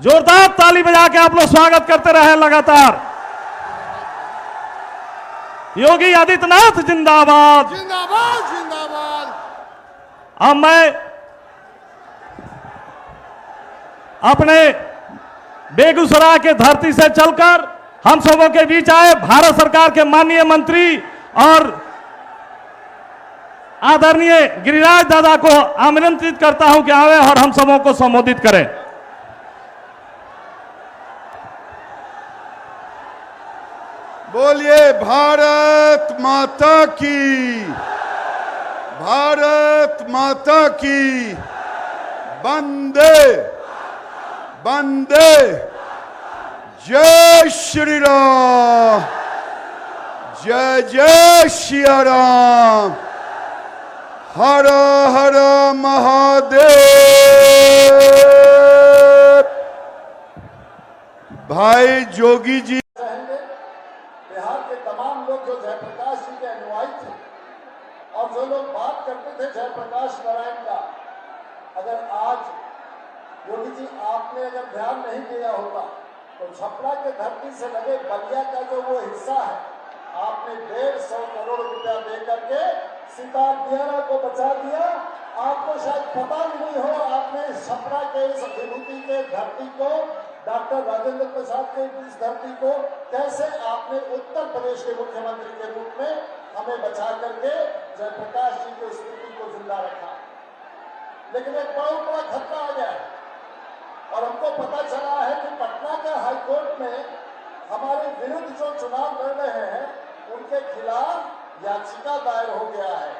जोरदार ताली बजा के आप लोग स्वागत करते रहे लगातार। योगी आदित्यनाथ जिंदाबाद, जिंदाबाद जिंदाबाद। अब मैं अपने बेगूसराय के धरती से चलकर हम सबों के बीच आए भारत सरकार के माननीय मंत्री और आदरणीय गिरिराज दादा को आमंत्रित करता हूं कि आवे और हम सबों को संबोधित करें। बोलिए भारत माता की, भारत माता की। वंदे वंदे, जय श्री राम, जय जय सिया राम, हर हर महादेव। भाई जोगी जी, बिहार के तमाम लोग जो जयप्रकाश जी के अनुयायी थे और जो लोग बात करते थे जयप्रकाश नारायण का, अगर आज योगी जी आपने अगर ध्यान नहीं दिया होता तो छपरा के धरती से लगे बलिया का जो वो हिस्सा है, आपने 150 करोड़ रुपया दे करके सीताब दियारा को बचा दिया। आपको शायद पता भी नहीं हो, आपने छपरा के इस विभूति के धरती को, डॉक्टर राजेंद्र प्रसाद के इस धरती को कैसे आपने उत्तर प्रदेश के मुख्यमंत्री के रूप में हमें बचा करके जयप्रकाश जी की स्मृति को जिंदा रखा। लेकिन एक बहुत बड़ा खतरा आ गया है और हमको पता चला है कि पटना के हाईकोर्ट में हमारे विरुद्ध जो चुनाव लड़ रहे हैं उनके खिलाफ याचिका दायर हो गया है।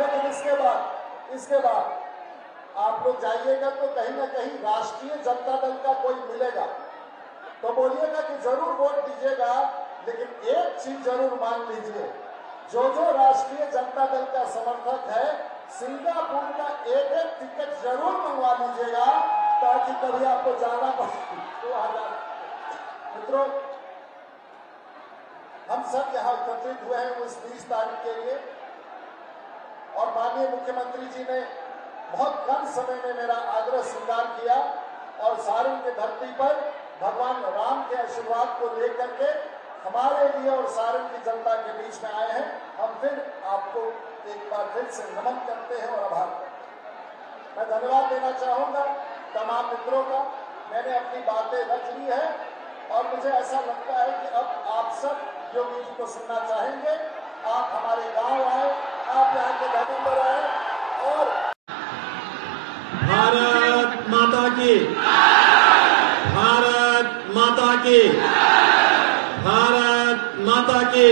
लेकिन इसके बाद आप लोग जाइएगा तो कहीं ना कहीं राष्ट्रीय जनता दल का कोई मिलेगा तो बोलिएगा कि जरूर वोट दीजिएगा, लेकिन एक चीज जरूर मान लीजिए, जो राष्ट्रीय जनता दल का समर्थक है सिंगापुर का एक टिकट जरूर मंगवा लीजिएगा ताकि कभी आपको जाना पड़े। 2000 मित्रों, हम सब यहाँ एकत्रित हुए हैं उस 20 तारीख के लिए और माननीय मुख्यमंत्री जी ने बहुत कम समय में मेरा आग्रह स्वीकार किया और सारण की धरती पर भगवान राम के आशीर्वाद को लेकर के हमारे लिए और सारण की जनता के बीच में आए हैं। हम फिर आपको एक बार फिर से नमन करते हैं और आभार करते हैं। मैं धन्यवाद देना चाहूंगा तमाम मित्रों का। मैंने अपनी बातें रख ली है और मुझे ऐसा लगता है कि अब आप सब योगी जी को सुनना चाहेंगे। आप हमारे गांव आए, आप यहाँ के धरती पर आए और भारत माता की, भारत माता की, भारत माता की।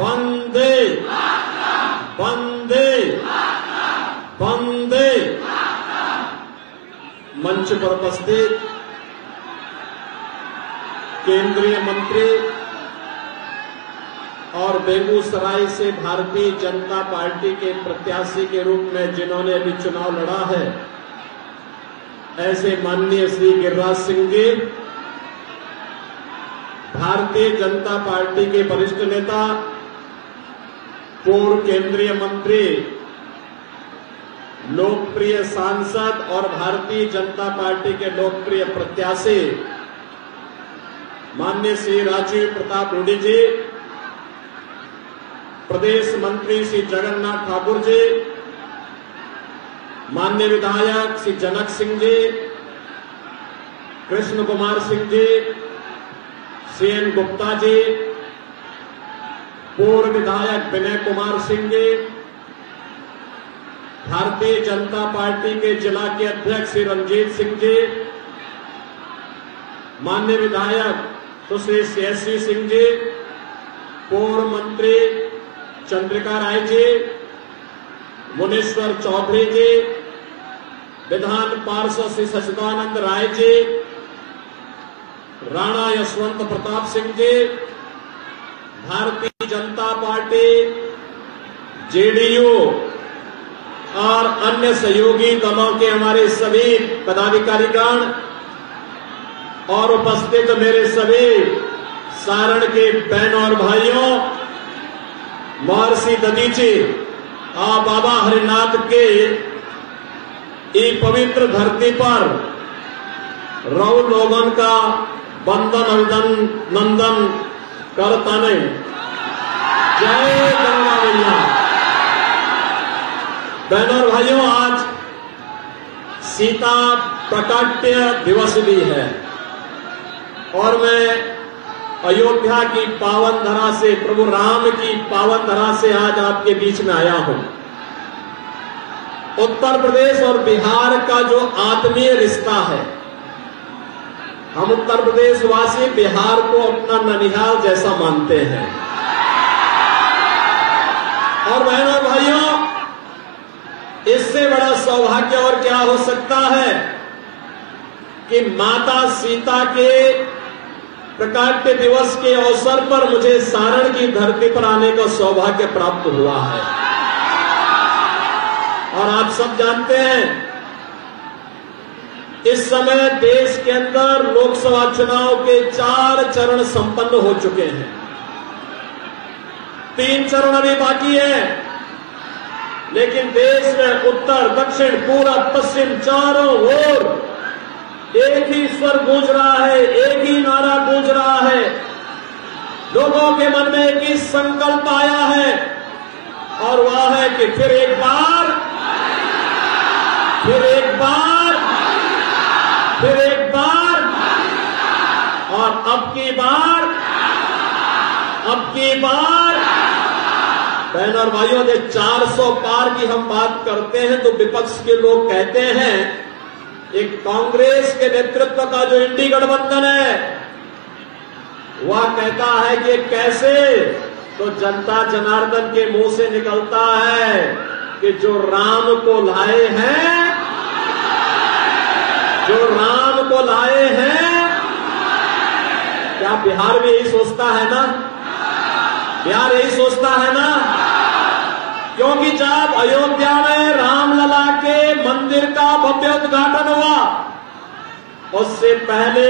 वंदे वंदे वंदे। मंच पर उपस्थित केंद्रीय मंत्री और बेगूसराय से भारतीय जनता पार्टी के प्रत्याशी के रूप में जिन्होंने अभी चुनाव लड़ा है, ऐसे माननीय श्री गिरिराज सिंह जी, भारतीय जनता पार्टी के वरिष्ठ नेता, पूर्व केंद्रीय मंत्री, लोकप्रिय सांसद और भारतीय जनता पार्टी के लोकप्रिय प्रत्याशी माननीय श्री राजीव प्रताप रूडी जी, प्रदेश मंत्री श्री जगन्नाथ ठाकुर जी, माननीय विधायक श्री जनक सिंह जी, कृष्ण कुमार सिंह जी, सीएन गुप्ता जी, पूर्व विधायक विनय कुमार सिंह जी, भारतीय जनता पार्टी के जिला के अध्यक्ष श्री रंजीत सिंह जी, माननीय विधायक सुश्री सीएससी सिंह जी, पूर्व मंत्री चंद्रिका राय जी, मुनेश्वर चौधरी जी, विधान पार्षद श्री सचिदानंद राय जी, राणा यशवंत प्रताप सिंह जी, भारतीय जनता पार्टी, जेडीयू और अन्य सहयोगी दलों के हमारे सभी पदाधिकारीगण और उपस्थित मेरे सभी सारण के बहनों और भाइयों, महर्षि दधीची बाबा हरिनाथ के ई पवित्र धरती पर रौ लोगन का बंदन अभिनंदन करता नहीं। जय गंगा मैया। बहनों और भाइयों, आज सीता प्राकट्य दिवस भी है और मैं अयोध्या की पावन धरा से, प्रभु राम की पावन धरा से आज आपके बीच में आया हूं। उत्तर प्रदेश और बिहार का जो आत्मीय रिश्ता है, हम उत्तर प्रदेश वासी बिहार को अपना ननिहाल जैसा मानते हैं। और बहनों भाइयों, इससे बड़ा सौभाग्य और क्या हो सकता है कि माता सीता के प्राकट्य दिवस के अवसर पर मुझे सारण की धरती पर आने का सौभाग्य प्राप्त हुआ है। और आप सब जानते हैं, इस समय देश के अंदर लोकसभा चुनाव के 4 चरण संपन्न हो चुके हैं। 3 चरण अभी बाकी है, लेकिन देश में उत्तर, दक्षिण, पूरब, पश्चिम चारों ओर एक ही स्वर गूंज रहा है, एक ही नारा गूंज रहा है। लोगों के मन में एक ही संकल्प आया है और वह है कि फिर एक बार, फिर एक बार, फिर एक बार और अब की बार, अब की बार। बहन और भाइयों, जब 400 पार की हम बात करते हैं तो विपक्ष के लोग कहते हैं एक कांग्रेस के नेतृत्व का जो इंडी गठबंधन है वह कहता है कि कैसे, तो जनता जनार्दन के मुंह से निकलता है कि जो राम को लाए हैं, जो राम को लाए हैं। क्या बिहार भी यही सोचता है ना? बिहार यही सोचता है ना? क्योंकि जब अयोध्या में रामलला के मंदिर का भव्य उद्घाटन हुआ, उससे पहले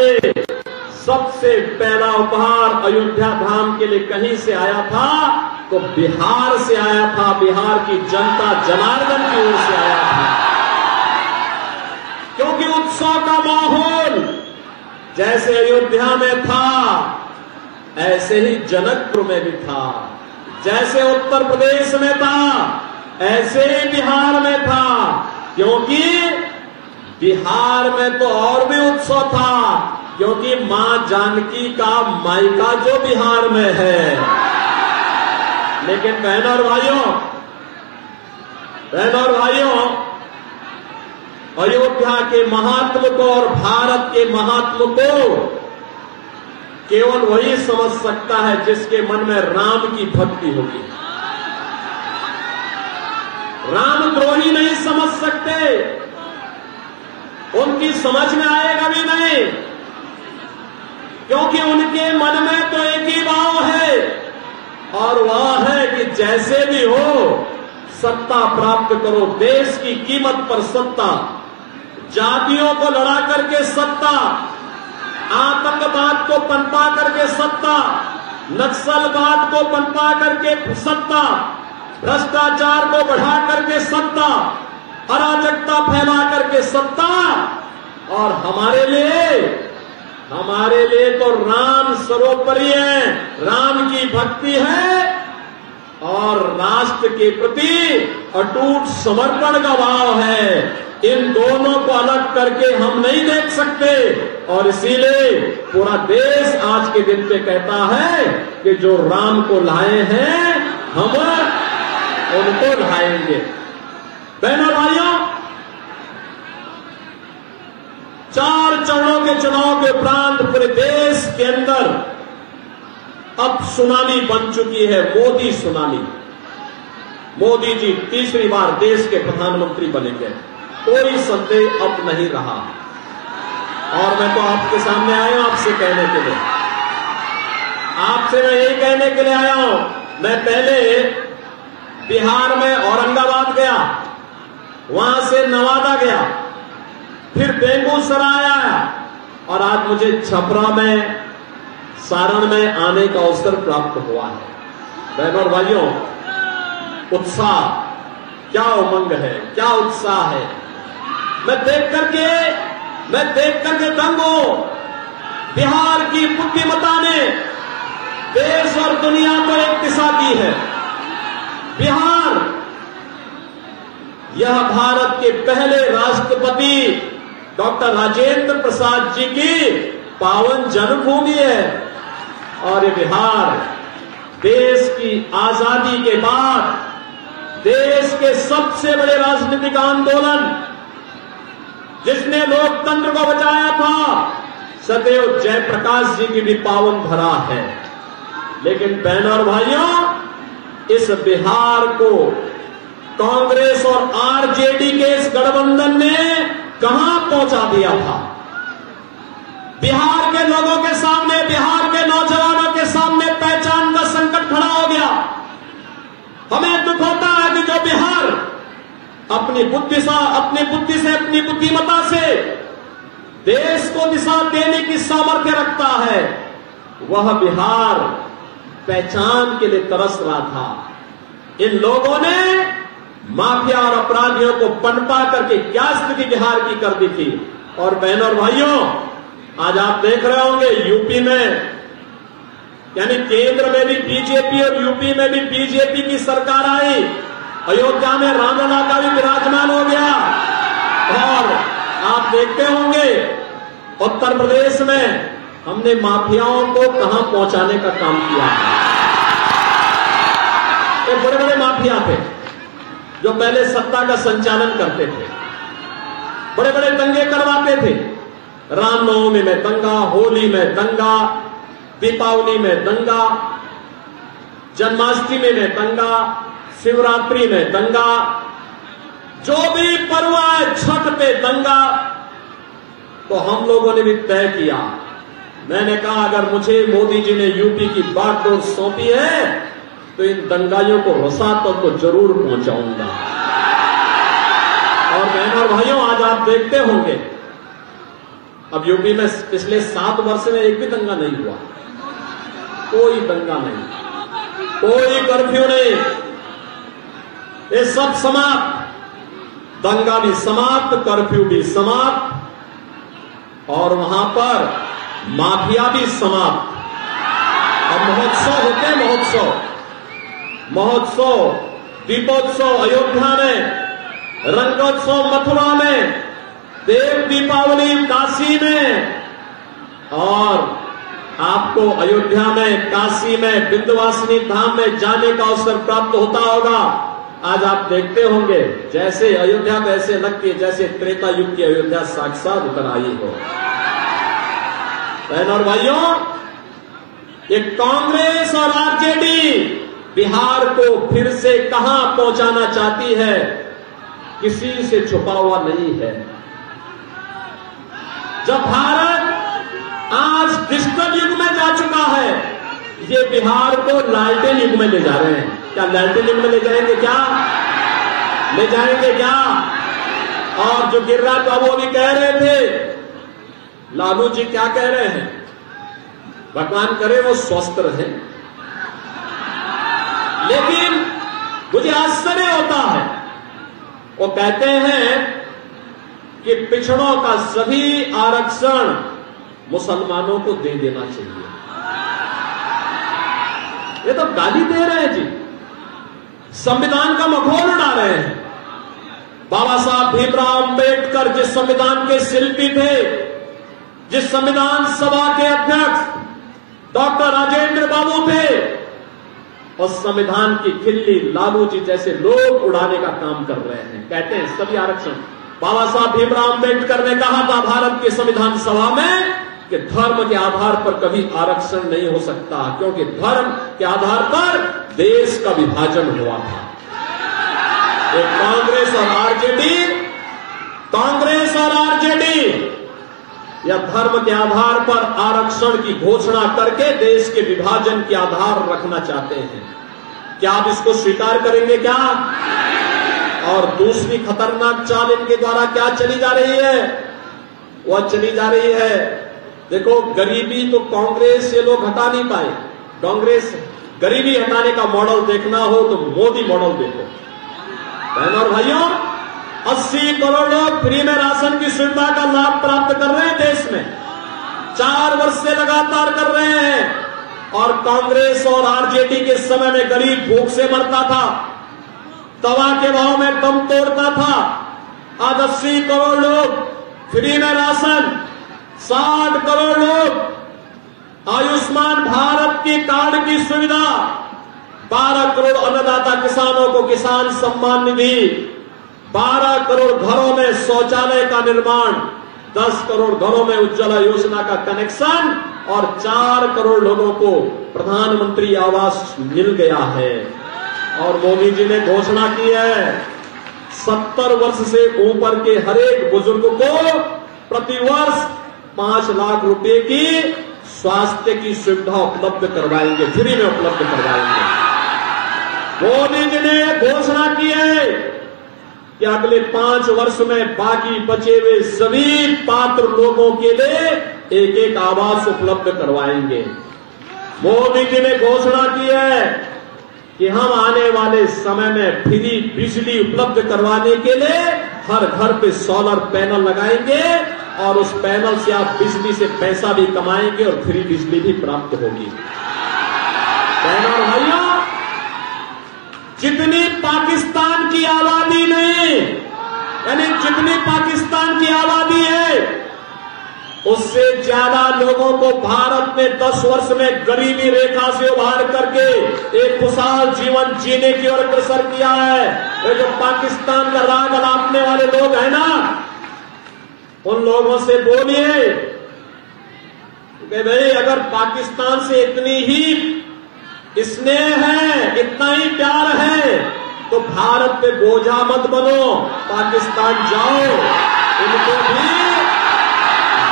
सबसे पहला उपहार अयोध्या धाम के लिए कहीं से आया था तो बिहार से आया था। बिहार की जनता जनार्दन की ओर से आया था, क्योंकि उत्सव का माहौल जैसे अयोध्या में था ऐसे ही जनकपुर में भी था, जैसे उत्तर प्रदेश में था ऐसे ही बिहार में था। क्योंकि बिहार में तो और भी उत्सव था, क्योंकि मां जानकी का मायका जो बिहार में है। लेकिन बहनों और भाइयों, अयोध्या के महात्म को और भारत के महात्म को केवल वही समझ सकता है जिसके मन में राम की भक्ति होगी। रामद्रोही नहीं समझ सकते, उनकी समझ में आएगा भी नहीं, क्योंकि उनके मन में तो एक ही भाव है और वह है कि जैसे भी हो सत्ता प्राप्त करो, देश की कीमत पर सत्ता, जातियों को लड़ा करके सत्ता, आतंकवाद को पनपा करके सत्ता, नक्सलवाद को पनपा करके सत्ता, भ्रष्टाचार को बढ़ा करके सत्ता, अराजकता फैला करके सत्ता। और हमारे लिए तो राम सर्वोपरि है, राम की भक्ति है और राष्ट्र के प्रति अटूट समर्पण का भाव है। इन दोनों को अलग करके हम नहीं देख सकते और इसीलिए पूरा देश आज के दिन पे कहता है कि जो राम को लाए हैं हम उनको लाएंगे। बहनों भाइयों, 4 चरणों के चुनाव के उपरांत पूरे देश के अंदर अब सुनामी बन चुकी है, मोदी सुनामी। मोदी जी तीसरी बार देश के प्रधानमंत्री बनेंगे, कोई संदेह अब नहीं रहा। और मैं तो आपके सामने आया हूं आपसे कहने के लिए, आपसे मैं यही कहने के लिए आया हूं। मैं पहले बिहार में औरंगाबाद गया, वहां से नवादा गया, फिर बेगूसराय आया और आज मुझे छपरा में, सारण में आने का अवसर प्राप्त हुआ है। बहनों और भाइयों, उत्साह क्या उमंग है, क्या उत्साह है। मैं देख करके दंग हूं। बिहार की बुद्धिमत्ता ने देश और दुनिया को एक दिशा दी है। बिहार यह भारत के पहले राष्ट्रपति डॉक्टर राजेंद्र प्रसाद जी की पावन जन्मभूमि है। और ये बिहार देश की आजादी के बाद देश के सबसे बड़े राजनीतिक आंदोलन जिसने लोकतंत्र को बचाया था, सदैव जयप्रकाश जी की भी पावन धरा है। लेकिन बहनों और भाइयों, इस बिहार को कांग्रेस और आरजेडी के इस गठबंधन ने कहां पहुंचा दिया था। बिहार के लोगों के सामने, बिहार के नौजवानों के सामने पहचान का संकट खड़ा हो गया। हमें दुख होता है कि जो बिहार अपनी बुद्धि से, अपनी बुद्धिमत्ता से देश को दिशा देने की सामर्थ्य रखता है, वह बिहार पहचान के लिए तरस रहा था। इन लोगों ने माफिया और अपराधियों को पनपा करके क्या स्थिति बिहार की कर दी थी। और बहनों और भाइयों, आज आप देख रहे होंगे यूपी में, यानी केंद्र में भी बीजेपी और यूपी में भी बीजेपी की सरकार आई। अयोध्या में रामलला का भी विराजमान हो गया। और आप देखते होंगे उत्तर प्रदेश में हमने माफियाओं को कहां पहुंचाने का काम किया है। ये बड़े बड़े माफिया थे जो पहले सत्ता का संचालन करते थे, बड़े बड़े दंगे करवाते थे। रामनवमी में दंगा, होली में दंगा, दीपावली में दंगा, जन्माष्टमी में दंगा, शिवरात्रि में दंगा, जो भी पर्व है, छठ पे दंगा। तो हम लोगों ने भी तय किया, मैंने कहा अगर मुझे मोदी जी ने यूपी की बागडोर सौंपी है तो इन दंगाइयों को रसातों को जरूर पहुंचाऊंगा। और बहनों और भाइयों, आज आप देखते होंगे अब यूपी में पिछले 7 वर्ष में एक भी दंगा नहीं हुआ। कोई दंगा नहीं, कोई कर्फ्यू नहीं, ये सब समाप्त। दंगा भी समाप्त, कर्फ्यू भी समाप्त, और वहां पर माफिया भी समाप्त। अब महोत्सव होते हैं, महोत्सव, दीपोत्सव अयोध्या में, रंगोत्सव मथुरा में, देव दीपावली काशी में, और आपको अयोध्या में, काशी में, विंध्यवासिनी धाम में जाने का अवसर प्राप्त होता होगा। आज आप देखते होंगे जैसे अयोध्या को ऐसे लगती है जैसे त्रेता युग की अयोध्या साक्षात उतर आई हो। बहनों और भाइयों, ये कांग्रेस और आरजेडी बिहार को फिर से कहां पहुंचाना चाहती है, किसी से छुपा हुआ नहीं है। जब भारत आज डिजिटल युग में जा चुका है, ये बिहार को लालटेन युग में ले जा रहे हैं। क्या लालटेन युग में ले जाएंगे क्या? ले जाएंगे क्या? और जो गिरिराज बाबू अभी कह रहे थे, लालू जी क्या कह रहे हैं, भगवान करे वो स्वस्थ रहे। लेकिन मुझे आश्चर्य होता है, वो कहते हैं कि पिछड़ों का सभी आरक्षण मुसलमानों को दे देना चाहिए। ये तो गाली दे रहे हैं जी, संविधान का मखौल उड़ा रहे हैं। बाबा साहब भीमराव अंबेडकर जिस संविधान के शिल्पी थे, जिस संविधान सभा के अध्यक्ष डॉक्टर राजेंद्र बाबू थे, उस संविधान की खिल्ली लालू जी जैसे लोग उड़ाने का काम कर रहे हैं। कहते हैं सभी आरक्षण। बाबा साहब भीमराव अंबेडकर ने कहा था भारत के संविधान सभा में कि धर्म के आधार पर कभी आरक्षण नहीं हो सकता, क्योंकि धर्म के आधार पर देश का विभाजन हुआ था। एक कांग्रेस और आरजेडी या धर्म के आधार पर आरक्षण की घोषणा करके देश के विभाजन के आधार रखना चाहते हैं। क्या आप इसको स्वीकार करेंगे क्या? और दूसरी खतरनाक चाल इनके द्वारा क्या चली जा रही है? वह चली जा रही है, देखो गरीबी तो कांग्रेस ये लोग हटा नहीं पाए। कांग्रेस गरीबी हटाने का मॉडल देखना हो तो मोदी मॉडल देखो। बहनों और भाइयों, 80 करोड़ लोग फ्री में राशन की सुविधा का लाभ प्राप्त कर रहे हैं देश में, 4 वर्ष से लगातार कर रहे हैं। और कांग्रेस और आरजेडी के समय में गरीब भूख से मरता था, तवा के भाव में दम तोड़ता था। आज 80 करोड़ लोग फ्री में राशन, 60 करोड़ लोग आयुष्मान भारत की कार्ड की सुविधा, 12 करोड़ अन्नदाता किसानों को किसान सम्मान निधि, 12 करोड़ घरों में शौचालय का निर्माण, 10 करोड़ घरों में उज्ज्वला योजना का कनेक्शन और 4 करोड़ लोगों को प्रधानमंत्री आवास मिल गया है। और मोदी जी ने घोषणा की है 70 वर्ष से ऊपर के हर एक बुजुर्ग को प्रतिवर्ष 5 लाख रुपए की स्वास्थ्य की सुविधा उपलब्ध करवाएंगे, फ्री में उपलब्ध करवाएंगे। मोदी जी ने घोषणा की है कि अगले 5 वर्ष में बाकी बचे हुए सभी पात्र लोगों के लिए एक एक आवास उपलब्ध करवाएंगे। मोदी जी ने घोषणा की है कि हम आने वाले समय में फ्री बिजली उपलब्ध करवाने के लिए हर घर पे सोलर पैनल लगाएंगे और उस पैनल से आप बिजली से पैसा भी कमाएंगे और फ्री बिजली भी प्राप्त होगी। बहनों और भाइयों, जितनी पाकिस्तान की आबादी नहीं, यानी जितनी पाकिस्तान की आबादी है उससे ज्यादा लोगों को भारत में 10 वर्ष में गरीबी रेखा से उभार करके एक खुशहाल जीवन जीने की ओर अग्रसर किया है। ये जो पाकिस्तान का राग अलापने वाले लोग हैं ना, उन लोगों से बोलिए कि भाई अगर पाकिस्तान से इतनी ही स्नेह है, इतना ही प्यार है, तो भारत पे बोझा मत बनो, पाकिस्तान जाओ। इनको भी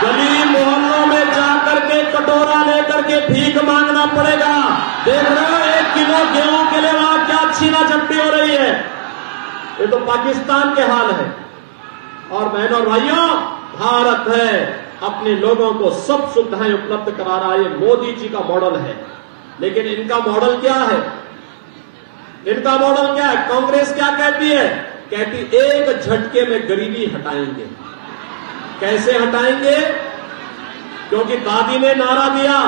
गली मोहल्लों में जाकर के कटोरा लेकर के भीख मांगना पड़ेगा। देख रहे हो 1 किलो गेहूं के लिए वहां क्या छीना झपटी हो रही है। ये तो पाकिस्तान के हाल है। और बहनों और भाइयों, भारत है अपने लोगों को सब सुविधाएं उपलब्ध करा रहा है। ये मोदी जी का मॉडल है। लेकिन इनका मॉडल क्या है? इनका मॉडल क्या है? कांग्रेस क्या कहती है? कहती एक झटके में गरीबी हटाएंगे। कैसे हटाएंगे? क्योंकि दादी ने नारा दिया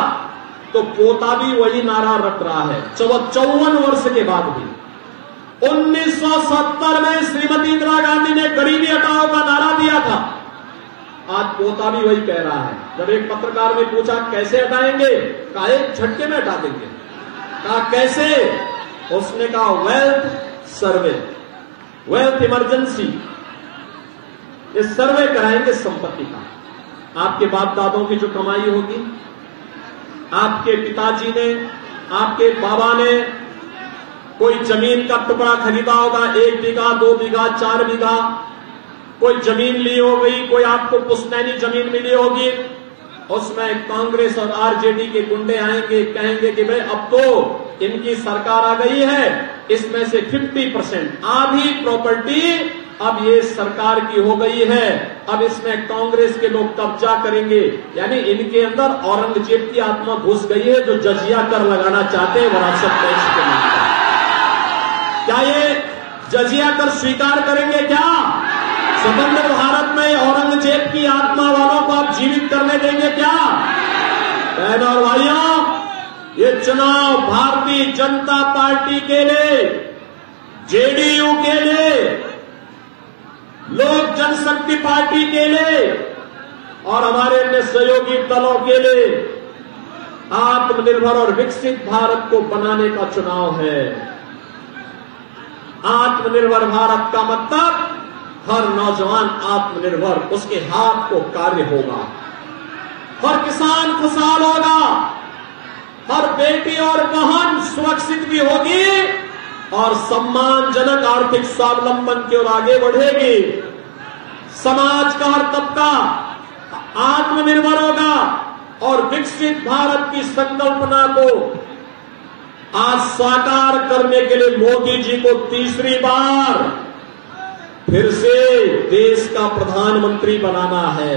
तो पोता भी वही नारा रख रहा है 54 वर्ष के बाद भी। 1970 में श्रीमती इंदिरा गांधी ने गरीबी हटाओ का नारा दिया था, आज पोता भी वही कह रहा है। जब एक पत्रकार ने पूछा कैसे हटाएंगे, कहा एक झटके में हटा देंगे। कहा कैसे? उसने कहा वेल्थ सर्वे, वेल्थ इमरजेंसी, ये सर्वे कराएंगे संपत्ति का। आपके बाप दादों की जो कमाई होगी, आपके पिताजी ने, आपके बाबा ने कोई जमीन का टुकड़ा खरीदा होगा, 1 बीघा, 2 बीघा, 4 बीघा, कोई जमीन ली हो गई, कोई आपको पुश्तैनी जमीन मिली होगी, उसमें कांग्रेस और आरजेडी के गुंडे आएंगे, कहेंगे कि भाई अब तो इनकी सरकार आ गई है, इसमें से 50% आधी प्रॉपर्टी अब ये सरकार की हो गई है, अब इसमें कांग्रेस के लोग कब्जा करेंगे। यानी इनके अंदर औरंगजेब की आत्मा घुस गई है, जो जजिया कर लगाना चाहते हैं विरासत टैक्स के नाम पर। क्या ये जजिया कर स्वीकार करेंगे? क्या स्वतंत्र भारत में औरंगजेब की आत्मा वालों को आप जीवित करने देंगे क्या? बहनों और भाइयों, ये चुनाव भारतीय जनता पार्टी के लिए, जेडीयू के लिए, लोक जनशक्ति पार्टी के लिए और हमारे अन्य सहयोगी दलों के लिए आत्मनिर्भर और विकसित भारत को बनाने का चुनाव है। आत्मनिर्भर भारत का मतलब हर नौजवान आत्मनिर्भर, उसके हाथ को कार्य होगा, हर किसान खुशहाल होगा, हर बेटी और बहन सुरक्षित भी होगी और सम्मानजनक आर्थिक स्वावलंबन की ओर आगे बढ़ेगी। समाज का हर तबका आत्मनिर्भर होगा और विकसित भारत की संकल्पना को आज साकार करने के लिए मोदी जी को तीसरी बार फिर से देश का प्रधानमंत्री बनाना है।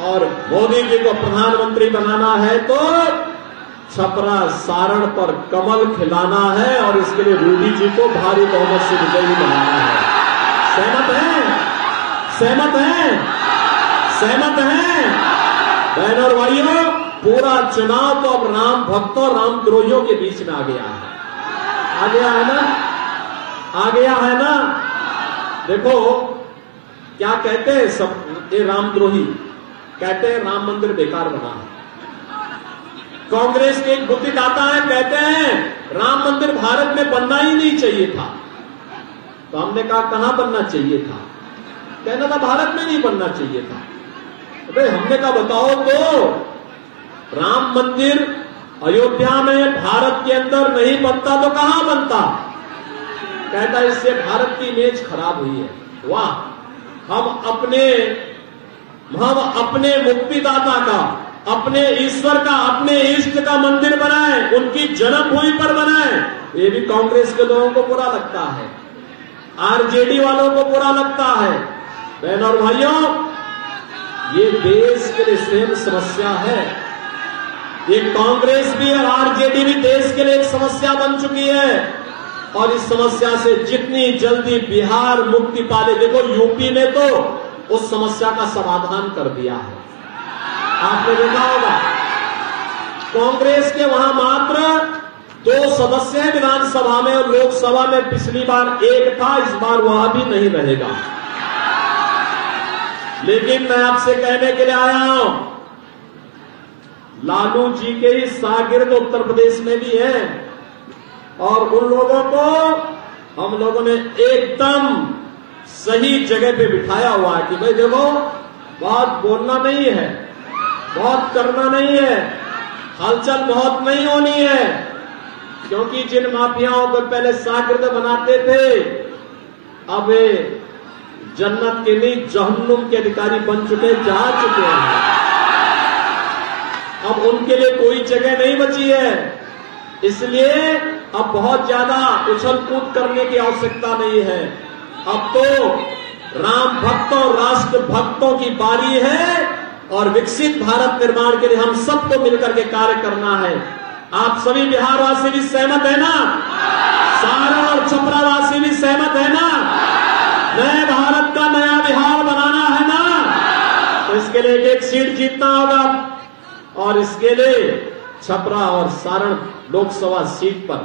और मोदी जी को प्रधानमंत्री बनाना है तो छपरा सारण पर कमल खिलाना है और इसके लिए रूडी जी को भारी बहुमत से विजयी बनाना है। सहमत हैं? सहमत हैं? सहमत हैं? बहनों और भाइयों, पूरा चुनाव तो अब राम भक्तों, रामद्रोहियों के बीच में आ गया है। आ गया है ना? आ गया है ना? देखो क्या कहते हैं सब ये रामद्रोही, कहते हैं राम मंदिर बेकार बना है। कांग्रेस के एक बुद्धिदाता है, कहते हैं राम मंदिर भारत में बनना ही नहीं चाहिए था। तो हमने कहा कहां बनना चाहिए था? कहना था भारत में नहीं बनना चाहिए था। अबे हमने कहा बताओ तो, राम मंदिर अयोध्या में भारत के अंदर नहीं बनता तो कहां बनता? कहता इससे भारत की इमेज खराब हुई है। वाह, हम अपने मुक्तिदाता का, अपने ईश्वर का, अपने इष्ट का मंदिर बनाए, उनकी जन्मभूमि पर बनाए। ये भी कांग्रेस के लोगों को बुरा लगता है, आरजेडी वालों को बुरा लगता है। बहनों और भाइयों, ये देश के लिए स्वयं समस्या है। ये कांग्रेस भी और आरजेडी भी देश के लिए एक समस्या बन चुकी है। और इस समस्या से जितनी जल्दी बिहार मुक्ति पाले, देखो यूपी ने तो उस समस्या का समाधान कर दिया है, आपने देखा होगा। कांग्रेस के वहां मात्र 2 सदस्य हैं विधानसभा में, और लोकसभा में पिछली बार 1 था, इस बार वहां भी नहीं रहेगा। लेकिन मैं आपसे कहने के लिए आया हूं, लालू जी के ही शागिर्द उत्तर प्रदेश में भी है, और उन लोगों को हम लोगों ने एकदम सही जगह पे बिठाया हुआ है कि भाई देखो, बहुत बोलना नहीं है, बहुत करना नहीं है, हलचल बहुत नहीं होनी है। क्योंकि जिन माफियाओं को पहले शागिर्द बनाते थे, अब वे जन्नत के नहीं जहन्नुम के अधिकारी बन चुके, जा चुके हैं। अब उनके लिए कोई जगह नहीं बची है। इसलिए अब बहुत ज्यादा उछल कूद करने की आवश्यकता नहीं है। अब तो राम भक्तों, राष्ट्र भक्तों की बारी है, और विकसित भारत निर्माण के लिए हम सबको मिलकर के कार्य करना है। आप सभी बिहारवासी भी सहमत है ना? सारण और छपरावासी भी सहमत है ना? नए भारत का नया बिहार बनाना है ना? तो इसके लिए एक सीट जीतना होगा, और इसके लिए छपरा और सारण लोकसभा सीट पर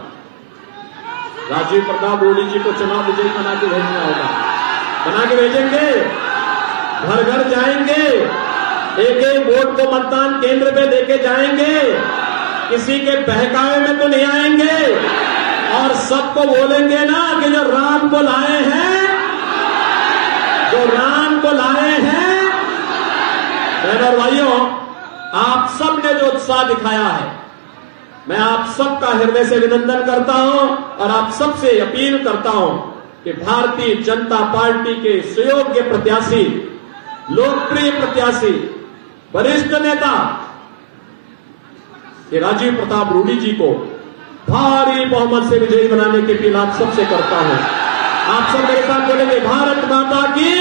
राजीव प्रताप रूडी जी को चुनाव विजयी बना के भेजना होगा। बना के भेजेंगे, घर घर जाएंगे, एक एक वोट को मतदान केंद्र पे लेके जाएंगे, किसी के बहकावे में तो नहीं आएंगे, और सबको बोलेंगे ना कि जो राम को लाए हैं, जो राम को लाए हैं। बहनों और भाइयों, आप सब ने जो उत्साह दिखाया है, मैं आप सबका हृदय से अभिनंदन करता हूं, और आप सबसे अपील करता हूं कि भारतीय जनता पार्टी के सुयोग्य प्रत्याशी, लोकप्रिय प्रत्याशी, वरिष्ठ नेता कि राजीव प्रताप रूडी जी को भारी बहुमत से विजयी बनाने की अपील आप सबसे करता हूं। आप सब मेरे साथ बोलेंगे, भारत माता की